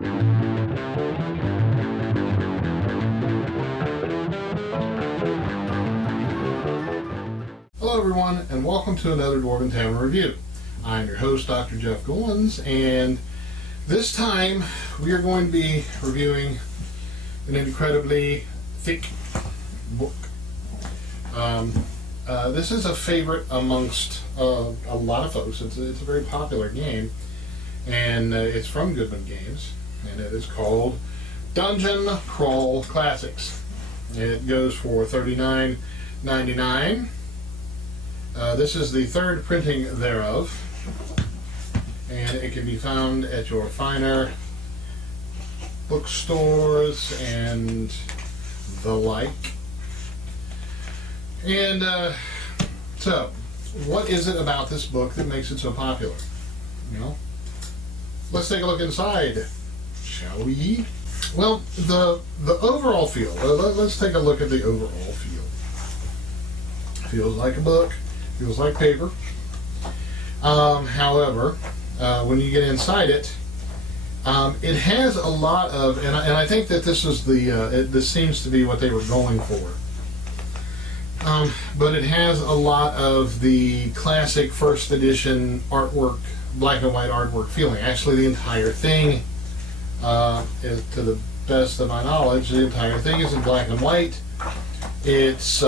Hello everyone, and welcome to another Dwarven Tavern review. I'm your host, Dr. Jeff Goins, and this time we are going to be reviewing an incredibly thick book. This is a favorite amongst a lot of folks. It's a very popular game, and it's from Goodman Games, and it is called Dungeon Crawl Classics. It goes for $39.99. This is the third printing thereof, and it can be found at your finer bookstores and the like. And so, what is it about this book that makes it so popular? You know, let's take a look inside, shall we? Well, the overall feel. Let's take a look at the overall feel. Feels like a book. Feels like paper. However, when you get inside it, it has a lot of, and I think that this is this seems to be what they were going for. But it has a lot of the classic first edition artwork, black and white artwork feeling. Actually, the entire thing, is, to the best of my knowledge, the entire thing is in black and white. It's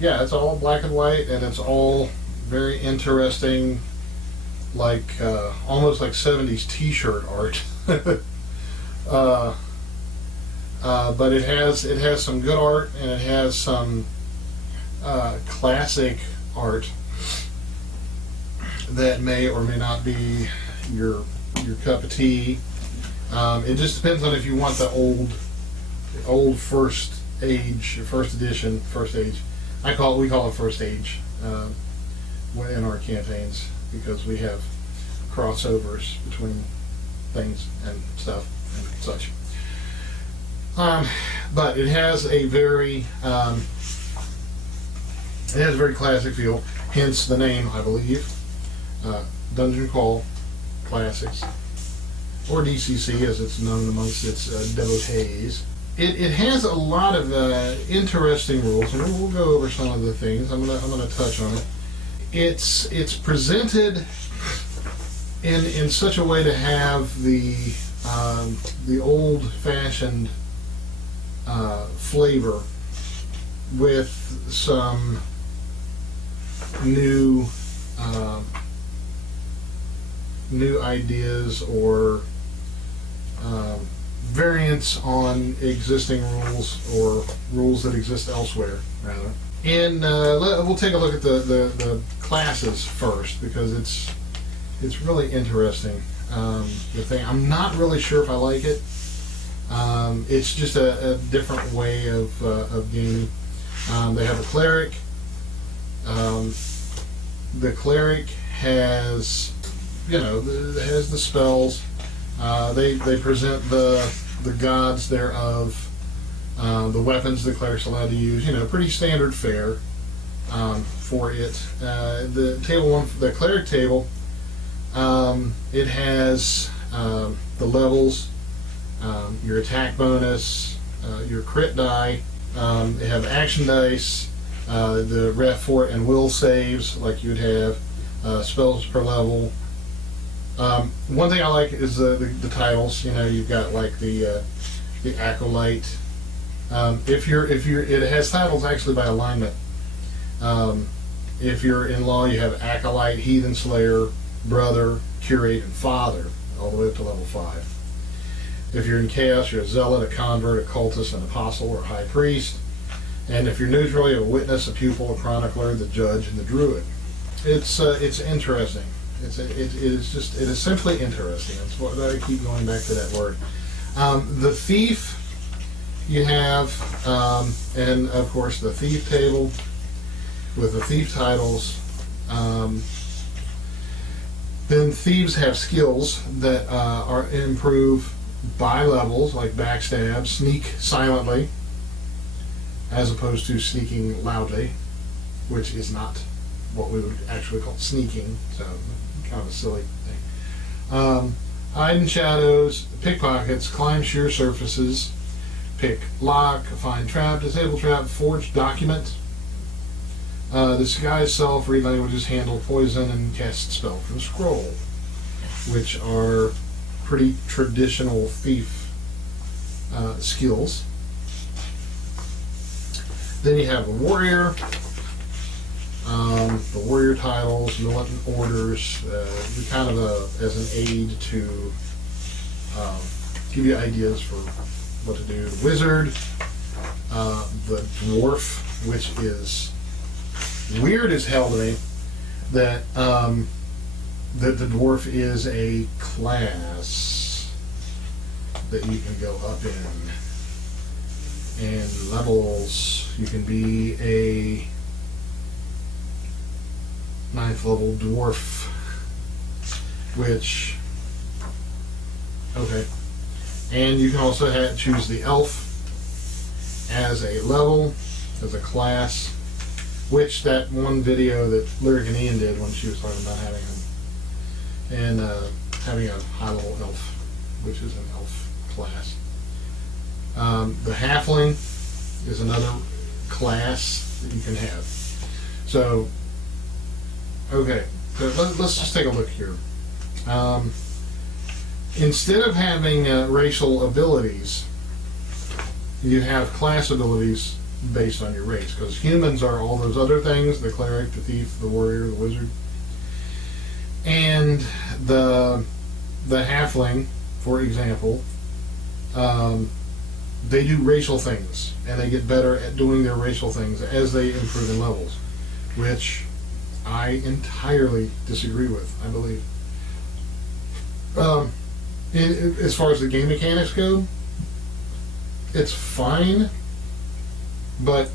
yeah, it's all black and white, and it's all very interesting, like almost like 70s t-shirt art. But it has some good art, and it has some classic art that may or may not be your cup of tea. It just depends on if you want the old first age, first edition, first age. We call it first age in our campaigns, because we have crossovers between things and stuff and such. But it has a very classic feel, hence the name, I believe, Dungeon Crawl Classics, or DCC as it's known amongst its devotees. It has a lot of interesting rules, and we'll go over some of the things. I'm gonna touch on it. It's presented in such a way to have the old-fashioned flavor with some new ideas or variants on existing rules, or rules that exist elsewhere, rather. And we'll take a look at the classes first, because it's really interesting. The thing, I'm not really sure if I like it. It's just a different way of gaming. They have a cleric. The cleric has, has the spells. They present the gods thereof, the weapons the cleric's allowed to use. Pretty standard fare for it. The cleric table, it has the levels, your attack bonus, your crit die. They have action dice, the ref fort and will saves like you'd have, spells per level. One thing I like is the titles. You've got like the acolyte. It has titles actually by alignment. If you're in law, you have acolyte, heathen slayer, brother, curate, and father, all the way up to level 5. If you're in chaos, you're a zealot, a convert, a cultist, an apostle, or a high priest. And if you're neutral, you have a witness, a pupil, a chronicler, the judge, and the druid. It's interesting. It is simply interesting. That's what I keep going back to that word. The thief you have, and of course the thief table with the thief titles. Then thieves have skills that are improve by levels, like backstab, sneak silently, as opposed to sneaking loudly, which is not what we would actually call sneaking, so kind of a silly thing. Hide in shadows, pickpockets, climb sheer surfaces, pick lock, find trap, disable trap, forge document, disguise self, read languages, handle poison, and cast spell from scroll, which are pretty traditional thief skills. Then you have a warrior. The warrior titles, militant orders, kind of as an aid to give you ideas for what to do. The wizard, the dwarf, which is weird as hell to me that that the dwarf is a class that you can go up in, and levels. You can be a 9th level dwarf, which, okay, and you can also choose the elf as a level, as a class, which that one video that Lyric and Ian did when she was talking about having a high level elf, which is an elf class. The halfling is another class that you can have. So, okay, so let's just take a look here. Instead of having racial abilities, you have class abilities based on your race, because humans are all those other things: the cleric, the thief, the warrior, the wizard. And the halfling, for example, they do racial things, and they get better at doing their racial things as they improve in levels, which I entirely disagree with, I believe. As far as the game mechanics go, it's fine, but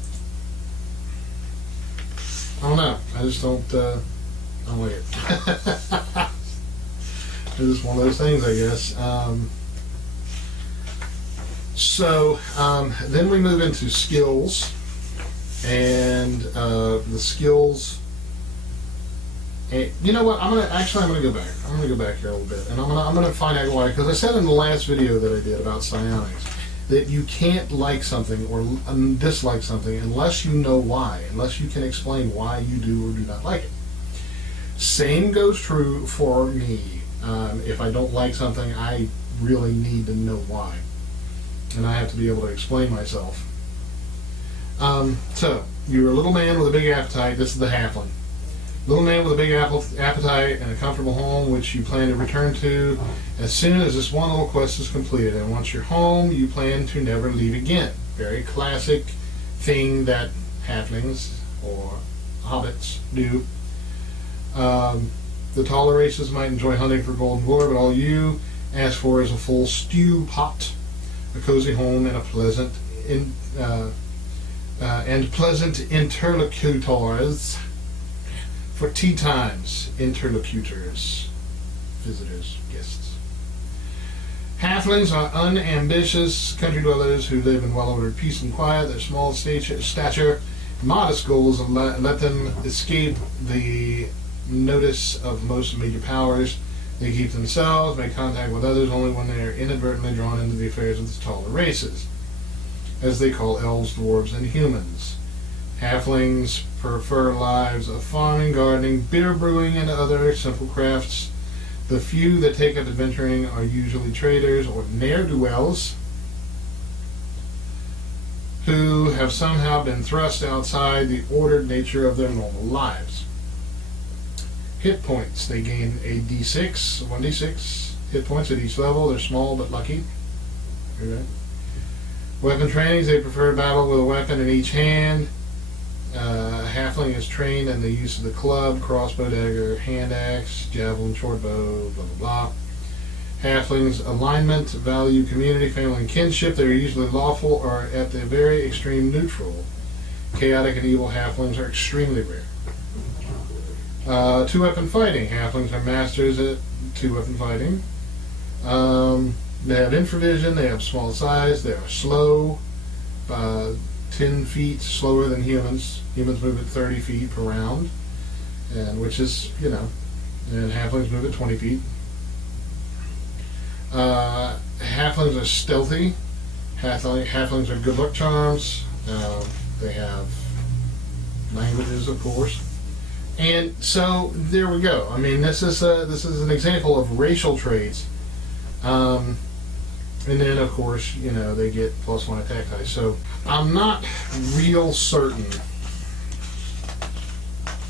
I don't know. I just don't like it. It's just one of those things, I guess. So then we move into skills, and the skills. And you know what? I'm gonna go back. I'm gonna go back here a little bit, and I'm gonna find out why. Because I said in the last video that I did about psionics that you can't like something or dislike something unless you know why, unless you can explain why you do or do not like it. Same goes true for me. If I don't like something, I really need to know why, and I have to be able to explain myself. So you're a little man with a big appetite. This is the halfling. Little man with a big appetite and a comfortable home, which you plan to return to as soon as this one little quest is completed. And once you're home, you plan to never leave again. Very classic thing that halflings or hobbits do. The taller races might enjoy hunting for gold and lore, but all you ask for is a full stew pot, a cozy home, and a pleasant interlocutors. For tea times, interlocutors, visitors, guests. Halflings are unambitious country dwellers who live in well-ordered peace and quiet. Their small stature, modest goals, and let them escape the notice of most major powers. They keep themselves, make contact with others only when they are inadvertently drawn into the affairs of the taller races, as they call elves, dwarves, and humans. Halflings prefer lives of farming, gardening, beer brewing, and other simple crafts. The few that take up adventuring are usually traders or ne'er-do-wells who have somehow been thrust outside the ordered nature of their normal lives. Hit points. They gain a d6, 1d6 hit points at each level. They're small but lucky. Okay. Weapon trainings. They prefer battle with a weapon in each hand. Halfling is trained in the use of the club, crossbow, dagger, hand axe, javelin, short bow, blah blah blah. Halflings' alignment, value, community, family, and kinship. They are usually lawful or at the very extreme neutral. Chaotic and evil halflings are extremely rare. Two-weapon fighting. Halflings are masters at two-weapon fighting. They have infravision. They have small size. They are slow. 10 feet slower than humans. Humans move at 30 feet per round, and which is, and halflings move at 20 feet. Halflings are stealthy. Halflings are good luck charms. They have languages, of course. And so there we go. I mean, this is an example of racial traits. And then, of course, you know, they get +1 attack dice. So I'm not real certain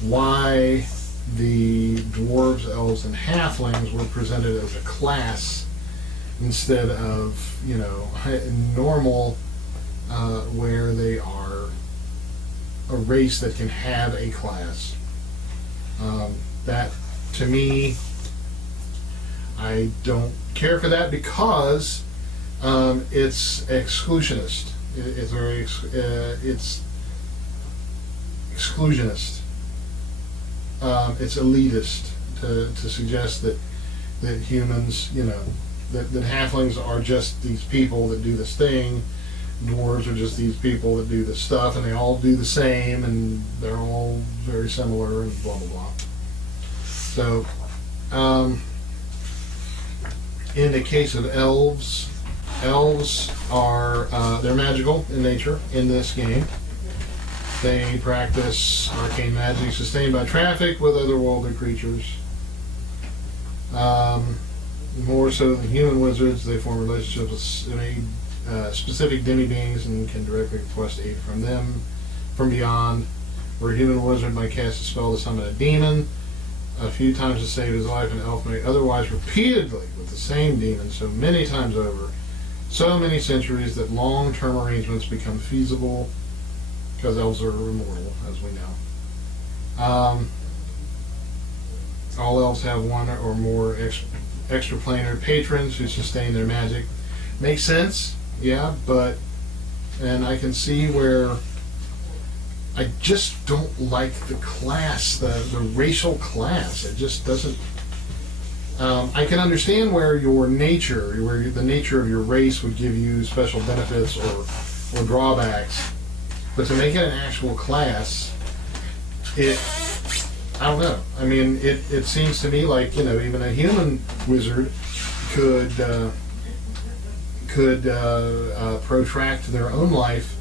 why the dwarves, elves, and halflings were presented as a class instead of, you know, normal, where they are a race that can have a class. That, to me, I don't care for that because it's exclusionist. It's very it's exclusionist. It's elitist to suggest that humans, you know, that halflings are just these people that do this thing, dwarves are just these people that do this stuff, and they all do the same, and they're all very similar, and blah blah blah. So, in the case of elves are they're magical in nature in this game. They practice arcane magic sustained by traffic with otherworldly creatures. More so than human wizards, they form relationships with specific demi-beings and can directly request aid from them from beyond. Where a human wizard might cast a spell to summon a demon a few times to save his life, an elf may otherwise repeatedly with the same demon so many times over, so many centuries that long-term arrangements become feasible, because elves are immortal, as we know. All elves have one or more extraplanar patrons who sustain their magic. Makes sense, yeah, and I can see where I just don't like the class, the racial class. It just doesn't. I can understand where the nature of your race would give you special benefits or drawbacks, but to make it an actual class, I don't know. I mean, it seems to me like, you know, even a human wizard could protract their own life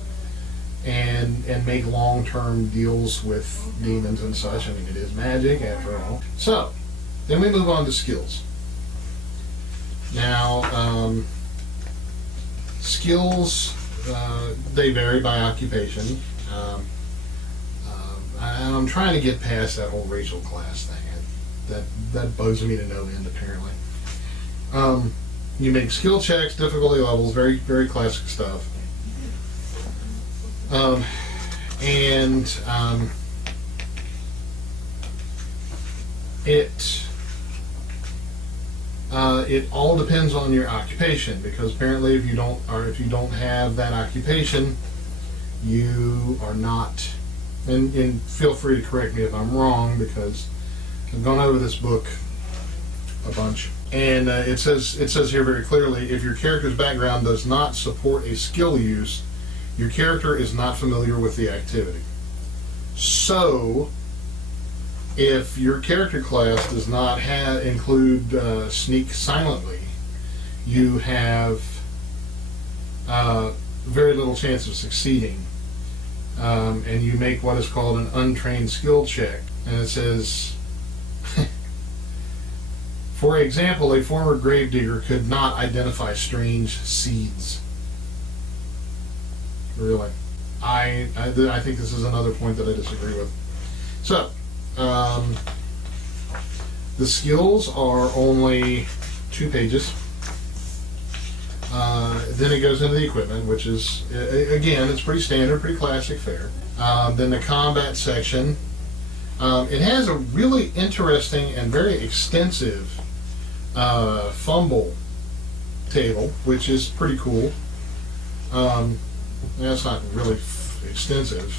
and make long-term deals with demons and such. I mean, it is magic after all. So, then we move on to skills. Now, skills, they vary by occupation. And I'm trying to get past that whole racial class thing. That bugs me to no end, apparently. You make skill checks, difficulty levels, very, very classic stuff. It all depends on your occupation, because apparently if you don't have that occupation, you are not. And feel free to correct me if I'm wrong, because I've gone over this book a bunch, and it says here very clearly, if your character's background does not support a skill use, your character is not familiar with the activity. So, if your character class does not include sneak silently, you have very little chance of succeeding. And you make what is called an untrained skill check. And it says, for example, a former gravedigger could not identify strange seeds. Really. I think this is another point that I disagree with. So, the skills are only 2 pages. Then it goes into the equipment, which is, again, it's pretty standard, pretty classic fare. Then the combat section. It has a really interesting and very extensive fumble table, which is pretty cool. It's not really extensive,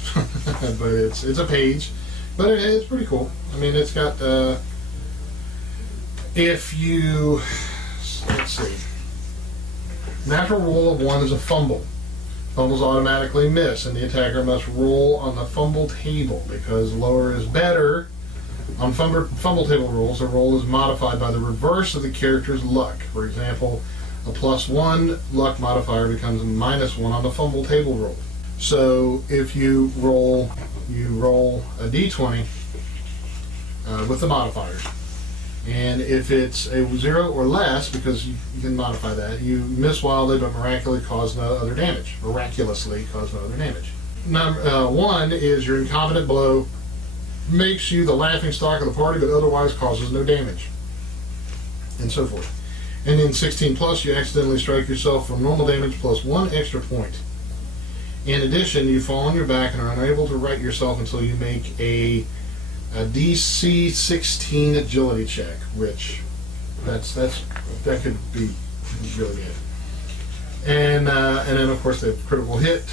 but it's a page, but it's pretty cool. I mean, it's got, let's see, natural roll of 1 is a fumble. Fumbles automatically miss, and the attacker must roll on the fumble table, because lower is better On fumble table rules, a roll is modified by the reverse of the character's luck. For example, a +1 luck modifier becomes a -1 on the fumble table roll. So if you roll a d20 with the modifiers, and if it's a 0 or less, because you can modify that, you miss wildly but miraculously cause no other damage. Number 1 is your incompetent blow makes you the laughing stock of the party but otherwise causes no damage, and so forth. And in 16 plus, you accidentally strike yourself for normal damage plus 1 extra point. In addition, you fall on your back and are unable to right yourself until you make a DC 16 agility check, which that could be really good. And then of course the critical hit.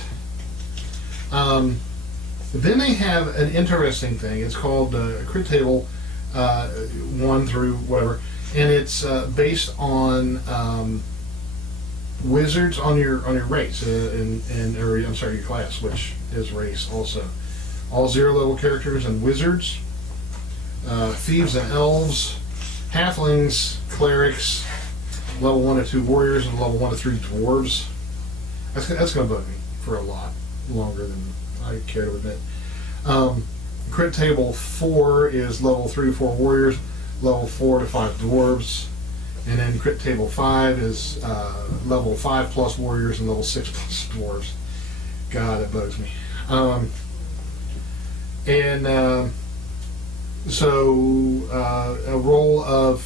Then they have an interesting thing. It's called crit table 1 through whatever, and it's based on wizards on your race or I'm sorry, your class, which is race also. All 0 level characters and wizards, thieves and elves, halflings, clerics, level 1 to 2 warriors, and level 1 to 3 dwarves. That's going to bug me for a lot longer than I care to admit. Crit table 4 is level 3 to 4 warriors, level 4 to 5 dwarves, and then crit table 5 is level 5 plus warriors and level 6 plus dwarves. God, that bugs me. So a roll of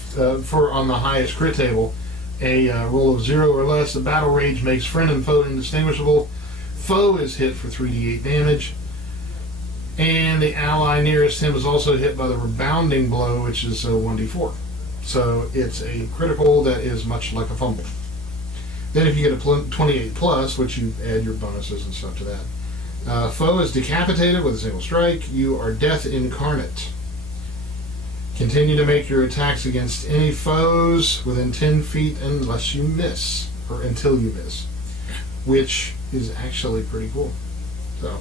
for on the highest crit table, a roll of 0 or less. The battle rage makes friend and foe indistinguishable. Foe is hit for 3d8 damage, and the ally nearest him is also hit by the rebounding blow, which is 1d4. So it's a critical that is much like a fumble. Then if you get a 28 plus, which you add your bonuses and stuff to that, foe is decapitated with a single strike. You are death incarnate. Continue to make your attacks against any foes within 10 feet unless you miss, or until you miss, which is actually pretty cool. So,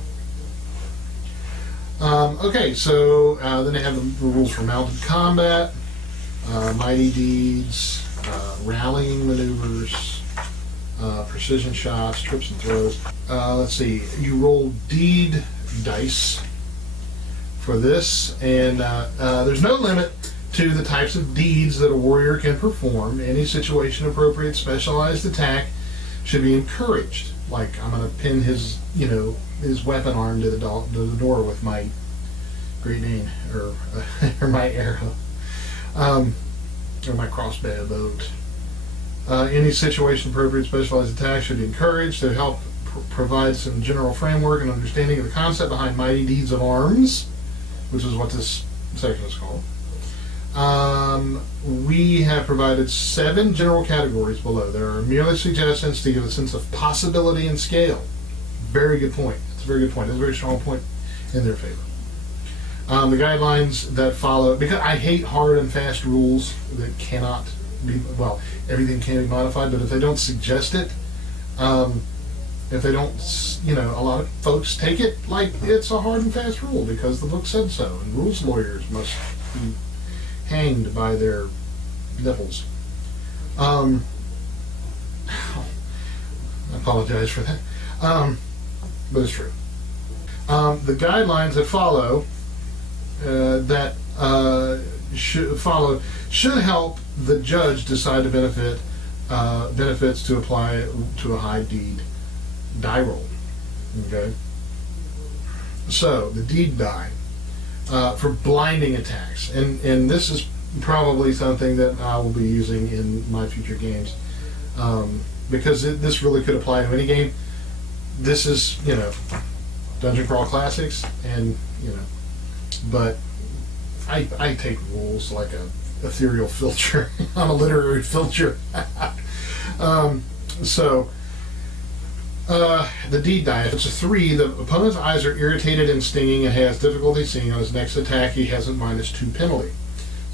okay, so then they have the rules for mounted combat, mighty deeds, rallying maneuvers, precision shots, trips and throws. Let's see, you roll deed dice for this, and there's no limit to the types of deeds that a warrior can perform. Any situation appropriate specialized attack should be encouraged. Like, I'm going to pin his weapon arm to the door with my grenade or my arrow, or my crossbow bolt. Any situation appropriate specialized attack should be encouraged to help provide some general framework and understanding of the concept behind mighty deeds of arms, which is what this section is called. We have provided 7 general categories below. There are merely suggestions to give a sense of possibility and scale. Very good point. It's a very good point. It's a very strong point in their favor. The guidelines that follow, because I hate hard and fast rules that cannot be, well, everything can be modified, but if they don't suggest it, if they don't, a lot of folks take it like it's a hard and fast rule because the book said so, and rules lawyers must be hanged by their nipples. I apologize for that, but it's true. The guidelines that follow should help the judge decide the benefits to apply to a high deed die roll. Okay. So the deed die for blinding attacks, and this is probably something that I will be using in my future games, because this really could apply to any game. This is Dungeon Crawl Classics, and but I take rules like a ethereal filter. I'm a literary filter. The deed die, if it's a 3, the opponent's eyes are irritated and stinging and has difficulty seeing. On his next attack, he has a -2 penalty.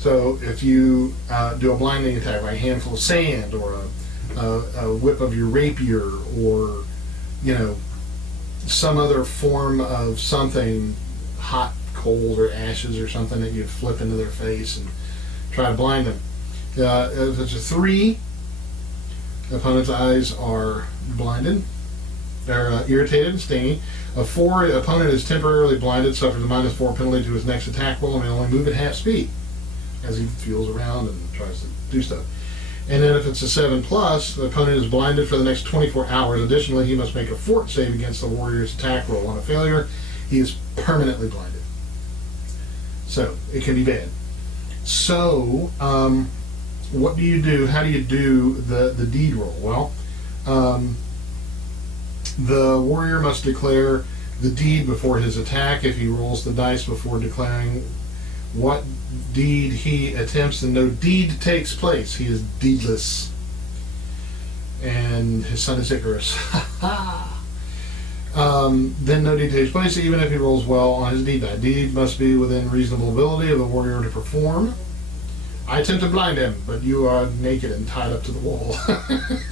So if you do a blinding attack, like a handful of sand, or a whip of your rapier, or some other form of something hot, coals or ashes or something that you flip into their face and try to blind them. If it's a 3, the opponent's eyes are blinded. They're irritated and stinging. A 4, the opponent is temporarily blinded, suffers a -4 penalty to his next attack roll, and may only move at half speed as he feels around and tries to do stuff. And then if it's a 7+, the opponent is blinded for the next 24 hours. Additionally, he must make a fort save against the warrior's attack roll. On a failure, he is permanently blinded. So, it can be bad. So, what do you do? How do you do the deed roll? Well, the warrior must declare the deed before his attack. If he rolls the dice before declaring what deed he attempts, and no deed takes place, he is deedless. And his son is Icarus. Then no deed takes place, even if he rolls well on his deed die. Deed must be within reasonable ability of the warrior to perform. I attempt to blind him, but you are naked and tied up to the wall.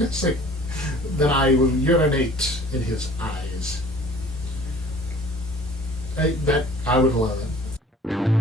It's like, then I will urinate in his eyes. I would allow that.